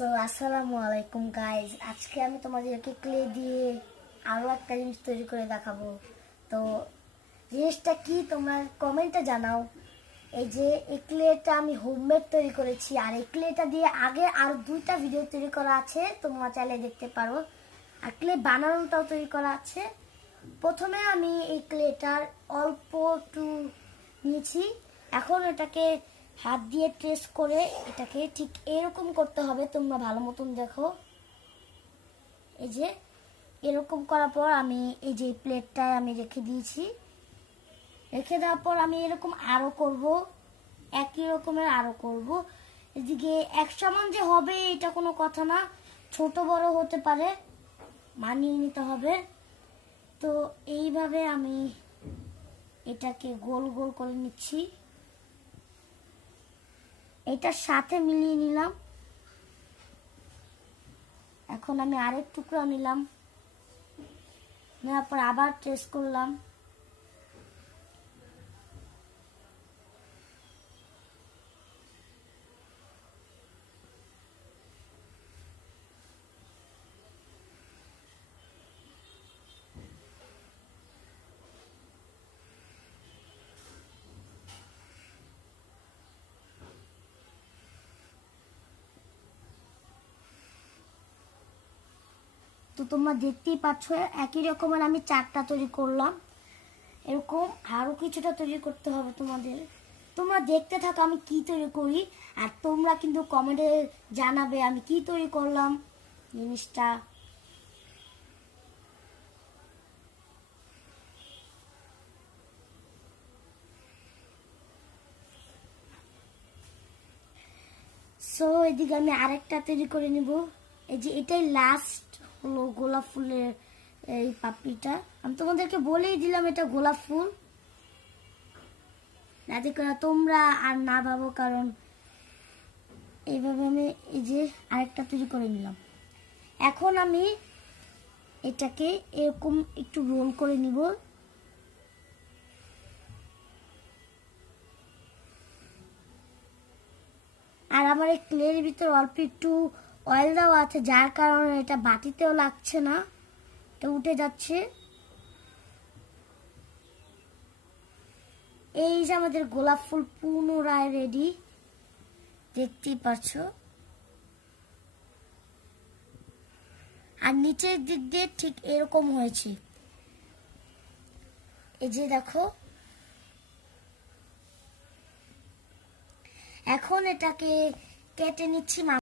So আসসালামু আলাইকুম guys, আজকে আমি তোমাদেরকে ক্লে দিয়ে আরো একটা জিনিস তৈরি করে দেখাবো। তো জিনিসটা কি তোমরা কমেন্টে জানাও। এই যে এই ক্লেটা আমি হোমমেড তৈরি করেছি, আর এই ক্লেটা দিয়ে আগে আর দুইটা ভিডিও তৈরি করা আছে, তোমরা চাইলে দেখতে পারো। আর ক্লে বানানোটাও তৈরি করা আছে। প্রথমে আমি এই ক্লেটার অল্প একটু নিয়েছি, এখন এটাকে হাত দিয়ে ট্রেস করে এটাকে ঠিক এরকম করতে হবে। তোমরা ভালো মতন দেখো, এই যে এরকম করার পর আমি এই যে প্লেটটায় আমি রেখে দিয়েছি। রেখে দেওয়ার পর আমি এরকম আরো করব, একই রকমের আরো করব। এদিকে এক সমান যে হবে এটা কোনো কথা না, ছোট বড় হতে পারে, মানিয়ে নিতে হবে। তো এইভাবে আমি এটাকে গোল গোল করে নিচ্ছি, এটার সাথে মিলিয়ে নিলাম। এখন আমি আরেক টুকরা নিলাম, নেওয়ার পর আবার ট্রেস করলাম। তো তোমরা দেখতেই পাচ্ছ একই রকমের আমি চারটা তৈরি করলাম। এরকম আরো কিছুটা তৈরি করতে হবে তোমাদের। তোমরা দেখতে থাকো আমি কি তৈরি করি, আর তোমরা কিন্তু কমেন্টে জানাবে আমি কি তৈরি করলাম জিনিসটা। সো এদিকে আমি আরেকটা তৈরি করে নিব। এই যে এটাই লাস্ট হলো গোলাপ ফুলের এই পাপড়িটা। আমি তোমাদেরকে বলেই দিলাম এটা গোলাপ ফুল, যাতে করে তোমরা আর না ভাবো, কারণ এইভাবে আমি এই যে আরেকটা তৈরি করে নিলাম। এখন আমি এটাকে এরকম একটু রোল করে নিব। আর আমার এই ক্লের ভিতর অল্প একটু অয়েল দেওয়া আছে, যার কারণে এটা বাটিতেও লাগছে না, এটা উঠে যাচ্ছে। এই যে আমাদের গোলাপ ফুল পুনরায় রেডি, দেখতেই পাচ্ছ। আর নিচের দিক দিয়ে ঠিক এরকম হয়েছে, এই যে দেখো। এখন এটাকে কেটে নিচ্ছি।